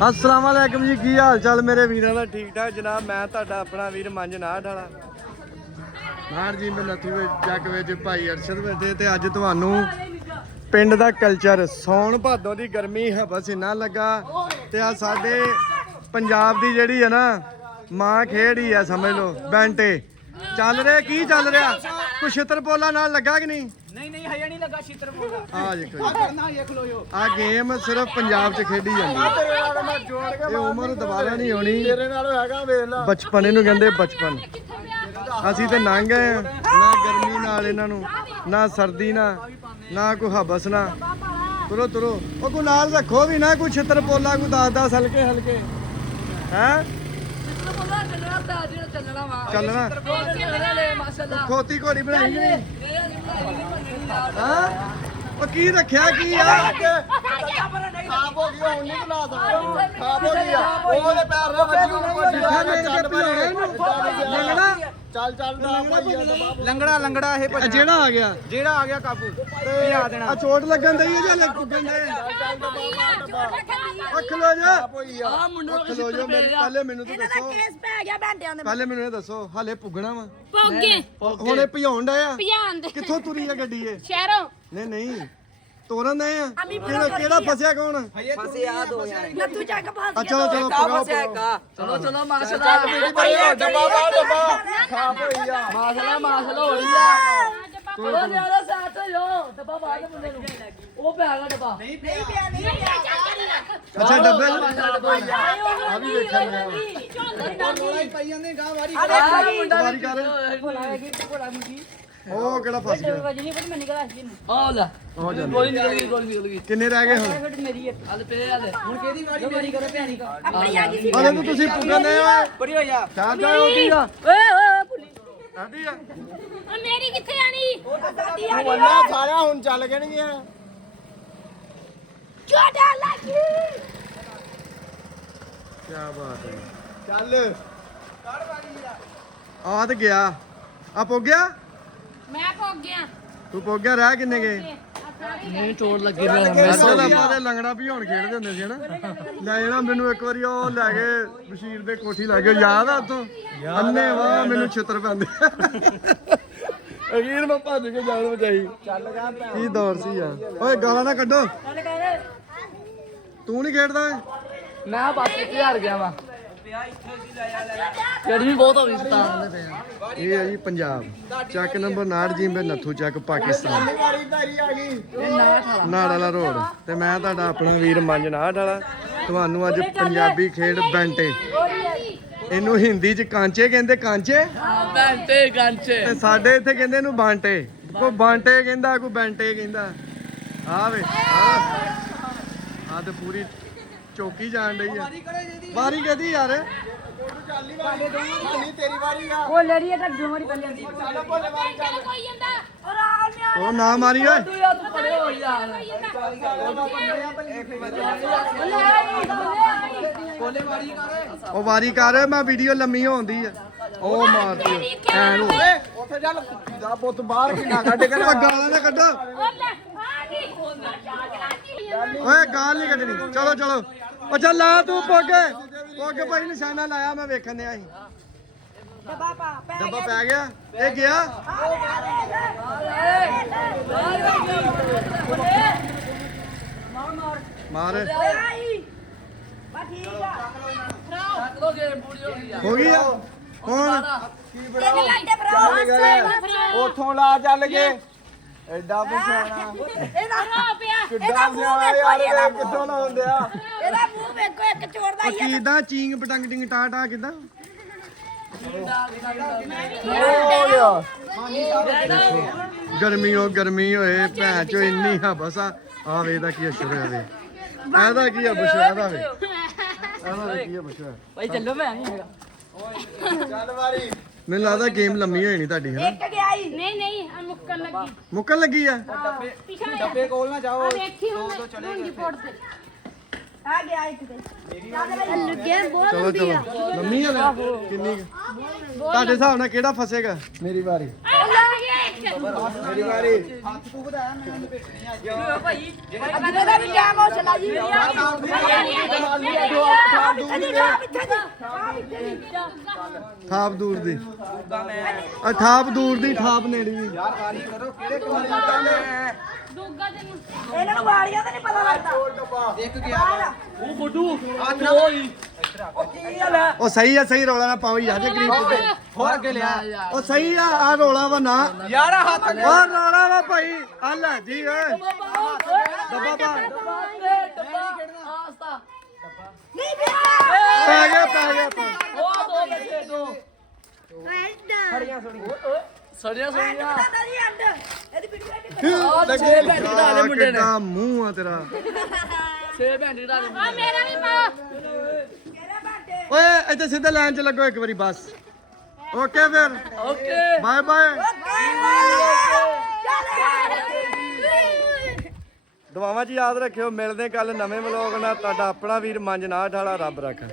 अस्सलाम वालेकुम जी, की हाल चाल मेरे वीरां दा? ठीक ठाक जनाब। मैं तुहाडा अपना वीर मंज नाहट वाला नाहट जी में नथू जग विच भाई अरशद बैठे ते अज तुहानू पिंड दा कल्चर सौण भादों दी गर्मी हबस इन्ना लगा ते आ साडे पंजाब दी जेहड़ी है ना मां खेड़ ही है, समझ लो बैंटे चल रहे। की चल रहा? कुछ छित्र पोला नाल लगा कि नहीं? नहीं हजे नहीं लगा छित्र पोला। आ देखो आ गेम सिर्फ पंजाब च खेडी जाती है। उम्र दोबारा नहीं होनी। बचपन इनू कहंदे बचपन। ਅਸੀਂ ਤੇ ਲੰਘ ਗਏ ਆ ਨਾ ਗਰਮੀ ਨਾਲ ਇਹਨਾਂ ਨੂੰ, ਨਾ ਸਰਦੀ ਨਾ ਕੋਈ ਹਬਸ ਨਾ। ਤੁਰੋ ਤੁਰੋ ਉਹ ਕੋ ਨਾਲ ਰੱਖੋ ਵੀ ਨਾ ਕੋਈ ਛਿੱਤਰ ਪੋਲਾ ਕੋਈ 10 ਹਲਕੇ ਹਲਕੇ ਹੈ ਚੱਲਣਾ। ਖੋਤੀ ਘੋੜੀ ਬਣਾਈ ਨਹੀਂ ਹਾਂ। ਉਹ ਕੀ ਰੱਖਿਆ ਕੀ ਆ? ਖਾਬ ਹੋ ਗਈ ਹੁਣ ਨਹੀਂ ਬਣਾ ਸਕਦਾ। ਖਾਬ ਹੋ ਗਈ ਆ ਉਹਦੇ ਪੈਰ ਨਾਲ ਵੱਜੀ ਚੱਲ ਲੰਗੜਾ ਇਹ ਜਿਹੜਾ ਆ ਗਿਆ ਕਾਬੂ ਆ ਦੇਣਾ। ਆ ਚੋਟ ਲੱਗਣ ਦਈ ਜਾਂ ਲੱਗ ਪੁੱਗਣ ਦੇ? ਖਲੋ ਜਾ ਆ ਮੁੰਡਾ ਖਲੋ ਜਾ। ਪਹਿਲੇ ਮੈਨੂੰ ਤਾਂ ਦੱਸੋ, ਕੇਸ ਪੈ ਗਿਆ ਬੈਂਟਿਆਂ ਦੇ। ਪਹਿਲੇ ਮੈਨੂੰ ਇਹ ਦੱਸੋ ਹਾਲੇ ਪੁੱਗਣਾ ਵਾ? ਪੋਗੇ ਹੁਣੇ ਭਜਾਉਣ ਡਿਆ? ਭਜਾਣ ਦੇ। ਕਿੱਥੋਂ ਤੁਰੀ ਆ ਗੱਡੀ ਇਹ? ਸ਼ਹਿਰੋਂ। ਨਹੀਂ ਤੋਰਨ ਦੇ ਆ। ਕਿਹੜਾ ਫਸਿਆ ਕੌਣ? ਫਸੇ ਆ ਦੋ ਜਾਣੇ। ਨੱਥੂ ਚੱਕ ਫਸ ਚਲੋ ਚਲੋ ਪਕਾਓ ਚਲੋ ਮਾਸ਼ਾਅੱਲਾ ਡੱਬਾ ਖਾਬ ਹੋਈ ਆ ਮਾਸ਼ਾਅੱਲਾ ਹੋ ਰਹੀ ਆ। ਚਲੋ ਜਿਆਦਾ ਸਾਥ ਹੋ ਡੱਬਾ ਬਾਹਰ ਮੁੰਡੇ ਨੂੰ ਉਹ ਪੈ ਗਿਆ ਡੱਬਾ। ਨਹੀਂ ਪਿਆ ਅੱਛਾ ਡੱਬੇ ਆ ਵੀ ਵੇਖਿਆ ਮੈਂ। ਪਈ ਜਾਂਦੇ ਗਾਂ ਵਾਰੀ ਵਾਰੀ ਕਰ। ਉਹ ਕਿਹੜਾ ਫਸ ਗਿਆ? ਵਜਨੀ ਪਰ ਮੈਂ ਨਿਕਲ ਆਸੀ ਨੂੰ। ਆ ਲੈ ਹੋ ਜਾਂਦਾ। ਗੋਲੀ ਨਿਕਲ ਗਈ ਕਿੰਨੇ ਰਹਿ ਗਏ ਹੁਣ? ਮੇਰੀ ਇੱਕ ਹਲ ਪੇ ਹਲ ਹੁਣ ਕਿਹਦੀ ਵਾਰੀ ਮੇਰੀ ਕਰੋ ਭੈਣੀ ਕਾ ਆਪਣੀ ਆ ਗਈ ਸੀ। ਹਲੇ ਨੂੰ ਤੁਸੀਂ ਪੁੱਗਣ ਦੇ ਓਏ। ਬੜੀ ਹੋ ਜਾ ਚਾਹ ਜਾਓ ਦੀ ਆ ਓਏ ਭੁੱਲੀ ਆਦੀ ਆ। ਮੇਰੀ ਕਿੱਥੇ ਆਣੀ? ਸਾਡੀ ਆ ਗਈ। ਵੱਡਾ ਸਾਰਿਆ ਹੁਣ ਚੱਲ ਗਣਗੀਆਂ। ਛੋਟਾ ਲੱਗੀ। ਕੀ ਬਾਤ ਹੈ। ਚੱਲ ਆ ਤੇ ਗਿਆ। ਆ ਪੁੱਗ ਗਿਆ? ਮੈਂ ਪੋਗ ਗਿਆ। ਤੂੰ ਪੁੱਗ ਗਿਆ। ਰਹਿ ਕਿੰਨੇ ਗਏ? ਨਹੀਂ ਚੋਟ ਲੱਗੀ ਅਸਲ ਆਪਾਂ ਤੇ ਲੰਗੜਾ ਭਿਉਣ ਖੇਡਦੇ ਹੁੰਦੇ ਸੀ ਹਨਾ। ਲੈ ਜਾਣਾ ਮੈਨੂੰ ਇੱਕ ਵਾਰੀ ਉਹ ਲੈ ਕੇ ਬਸ਼ੀਰ ਦੇ ਕੋਠੀ ਲੈ ਕੇ, ਯਾਦ ਆ ਉਤੋਂ ਅੰਨੇ ਵਾਹ ਮੈਨੂੰ ਛਿੱਤਰ ਪੈਂਦੇ। ਅਖੀਰ ਮੈਂ ਭੱਜ ਕੇ ਜਾਨ ਬਚਾਈ। ਕੀ ਦੌਰ ਸੀ ਯਾਰ। ਓਏ ਗਾਲਾਂ ਨਾ ਕੱਢੋ। ਤੂੰ ਨਹੀਂ ਖੇਡਦਾ ਓਏ? ਮੈਂ ਬਸ ਇੱਥੇ ਹਾਰ ਗਿਆ ਵਾ। ਗਰਮੀ ਬਹੁਤ ਹੋ ਗਈ ਸਤਾਨ ਦੇ ਪਏ। ਇਹ ਹੈ ਜੀ ਪੰਜਾਬ ਚੱਕ ਨੰਬਰ 59 ਜੀਂਬੇ ਨੱਥੂ ਚੱਕ ਪਾਕਿਸਤਾਨ ਵਾਰੀ ਧਾਰੀ ਆ ਗਈ। ਨਾੜ ਵਾਲਾ ਰੋਡ ਤੇ ਮੈਂ ਤੁਹਾਡਾ ਆਪਣਾ ਵੀਰ ਮੰਜ ਨਾੜ ਵਾਲਾ ਤੁਹਾਨੂੰ ਅੱਜ ਪੰਜਾਬੀ ਖੇਡ ਬੈਂਟੇ, ਇਹਨੂੰ ਹਿੰਦੀ ਚ ਕਾਂਚੇ ਕਹਿੰਦੇ। ਕਾਂਚੇ ਬੈਂਟੇ ਗਾਂਚੇ ਤੇ ਸਾਡੇ ਇੱਥੇ ਕਹਿੰਦੇ ਇਹਨੂੰ ਬਾਂਟੇ। ਕੋਈ ਬਾਂਟੇ ਕਹਿੰਦਾ, ਕੋਈ ਬੈਂਟੇ ਕਹਿੰਦਾ। ਆ ਵੇ ਆ ਤੇ ਪੂਰੀ ਚੌਕੀ ਜਾਣ ਡਈ ਆ। ਵਾਰੀ ਕਹਦੀ ਯਾਰ? ਚੱਲੀ ਵਾਰੀ ਨਹੀਂ ਤੇਰੀ ਵਾਰੀ ਆ। ਉਹ ਲੜੀ ਤਾਂ ਡੋਰੀ ਪੈ ਜਾਂਦੀ। ਚੱਲ ਭੋਲੇ ਵਾਰੀ ਚੱਲ। ਕੋਈ ਜਾਂਦਾ ਔਰ ਆਲ ਨੇ ਉਹ ਨਾ ਮਾਰੀ ਓਏ। ਤੂੰ ਯਾਰ ਤੂੰ ਪਰੇ ਹੋ ਯਾਰ ਕੋਲੇ ਵਾਰੀ ਕਰ। ਉਹ ਵਾਰੀ ਕਰ। ਮੈਂ ਵੀਡੀਓ ਲੰਮੀ ਹੋਉਂਦੀ ਆ। ਉਹ ਮਾਰਦੀ ਐਨ ਉੱਥੇ ਚੱਲ ਦਾ ਪੁੱਤ ਬਾਹਰ ਕਿੰਨਾ ਕੱਢ ਕੇ ਗਾਲਾਂ ਨਾ ਕੱਢੋ ਓਏ। ਗਾਲ ਨਹੀਂ ਕੱਢਣੀ। ਚਲੋ ਚਲੋ ਉਹ ਚੱਲ ਲਾ ਤੂੰ ਪੁੱਗ ਭਾਈ ਨਿਸ਼ਾਨਾ ਲਾਇਆ ਮੈਂ ਵੇਖਣ ਦਿਆ ਸੀ। ਡੱਬਾ ਪਾ ਪੈ ਡੱਬਾ ਪੈ ਗਿਆ। ਇਹ ਗਿਆ। ਮਾਰ ਆਈ ਬਾ ਠੀਕ ਆ। ਚੱਕੋ ਗੇਮ ਪੂਰੀ ਹੋ ਗਈ ਆ। ਹੋ ਗਈ ਆ ਹੁਣ। ਤਿੰਨ ਘੰਟੇ ਭਰਾ ਉੱਥੋਂ ਲਾ ਚੱਲ ਗਏ। ਐਡਾ ਪਛਾਣਾ ਇਹਦਾ ਹੋ ਪਿਆ। ਕਿੱਡਾ ਸਿਆਣਾ ਯਾਰ ਵੇਖ ਕਿੱਥੋਂ ਲਾਉਂਦੇ ਆ। ਇਹਦਾ ਮੂੰਹ ਵੇਖੋ ਇੱਕ ਚੋਰ ਦਾ ਉਹ ਹੀ ਆ। ਕਿਦਾਂ ਚੀਂਗ ਪਟੰਗ ਟਿੰਗ ਟਾ ਟਾ ਕਿਦਾਂ ਹੋ ਗਿਆ। ਗਰਮੀ ਹੋਏ ਭੈਣ ਚੋ ਇੰਨੀ ਹਬਸ ਆ ਵੇ ਦਾ ਕੀ ਅਸ਼ਰ ਹੋਇਆ ਵੇ। ਇਹਦਾ ਕੀ ਆ ਬਸ਼ਰਾ ਇਹਦਾ ਵੇ। ਇਹਦਾ ਕੀ ਆ ਬਸ਼ਰਾ। ਭਾਈ ਚੱਲੋ ਮੈਂ ਨਹੀਂ ਹੈਗਾ। ਚੱਲ ਵਾਰੀ ਮੈਨੂੰ ਲੱਗਦਾ ਗੇਮ ਲੰਮੀ ਹੋਈ ਨਹੀਂ ਤੁਹਾਡੀ ਹੈ। ਇੱਕ ਗਿਆ ਹੀ। ਨਹੀਂ ਆ ਮੁੱਕਣ ਲੱਗੀ। ਮੁੱਕਣ ਲੱਗੀ ਆ। ਡੱਬੇ ਕੋਲ ਨਾ ਜਾਓ। ਆ ਵੇਖੀ ਹੁਣ ਦੀ ਪੋੜ ਤੇ ਆ ਗਿਆ ਇੱਕ ਤੇ ਲੱਗੇ ਬਹੁਤ ਚਲੋ ਚਲੋ ਲੰਮੀ ਆ ਲੈ। ਕਿੰਨੀ ਕੁ? ਤੁਹਾਡੇ ਹਿਸਾਬ ਨਾਲ ਕਿਹੜਾ ਫਸੇਗਾ? ਮੇਰੀ ਵਾਰੀ ਮੇਰੀ ਵਾਰੀ। ਹੱਥ ਤੂੰ ਵਧਾਇਆ ਮੈਂ ਉਹਨੂੰ ਵੇਖਣੀ ਆ। ਅੱਗੇ ਦਾ ਵੀ ਟਾਈਮ ਹੋ ਚਲਾ ਜੀ। ਥਾਪ ਦੂਰ ਦੀ ਆ ਥਾਪ ਦੂਰ ਦੀ ਥਾਪ ਨੇੜੀ ਦੀ ਇਹਨਾਂ ਨੂੰ ਵਾਲੀਆਂ ਤਾਂ ਨਹੀਂ ਪਤਾ ਲੱਗਦਾ ਉਹ ਗੁੱਡੂ ਓਏ ਕੀ ਹਾਲ ਹੈ ਉਹ ਸਹੀ ਆ ਸਹੀ ਰੌਲਾ ਨਾ ਪਾਓ ਯਾਰ ਜੇ ਗਰੀਬ ਤੇ ਹੋਰ ਅੱਗੇ ਲਿਆ ਉਹ ਸਹੀ ਆ ਰੌਲਾ ਵਾ ਨਾ ਯਾਰ ਹੱਥ ਉਹ ਰੌਲਾ ਵਾ ਭਾਈ ਆ ਲੈ ਜੀ ਓਏ ਡੱਬਾ ਪਾ ਆਸਤਾ ਨਹੀਂ ਪੈ ਗਿਆ ਉਹ ਦੋ ਬੱਚੇ ਦੋ ਫੇਰ ਸੜੀਆਂ ਸੜੀਆਂ ਨਹੀਂ ਅੰਡ ਇਹਦੀ ਪਿੱਛੇ ਆ ਛੇ ਭੈਣ ਦੀ ਡਾਲੇ ਮੁੰਡੇ ਨੇ ਕਿੱਡਾ ਮੂੰਹ ਆ ਤੇਰਾ ਛੇ ਭੈਣ ਦੀ ਡਾਲੇ ਆ ਮੇਰਾ ਵੀ ਪਾ ਤੇਰਾ ਬਾਟੇ ਓਏ ਇੱਥੇ ਸਿੱਧੇ ਲਾਈਨ 'ਚ ਲੱਗੋ ਇੱਕ ਵਾਰੀ ਬਸ ਓਕੇ ਫਿਰ ਓਕੇ ਬਾਏ ਬਾਏ ਦੁਆਵਾਂ 'ਚ ਯਾਦ ਰੱਖਿਓ ਮਿਲਦੇ ਕੱਲ ਨਵੇਂ ਵਲੋਗ ਨਾਲ ਤੁਹਾਡਾ ਆਪਣਾ ਵੀਰ ਮੰਜਨਾਥ ਵਾਲਾ ਰੱਬ ਰੱਖੇ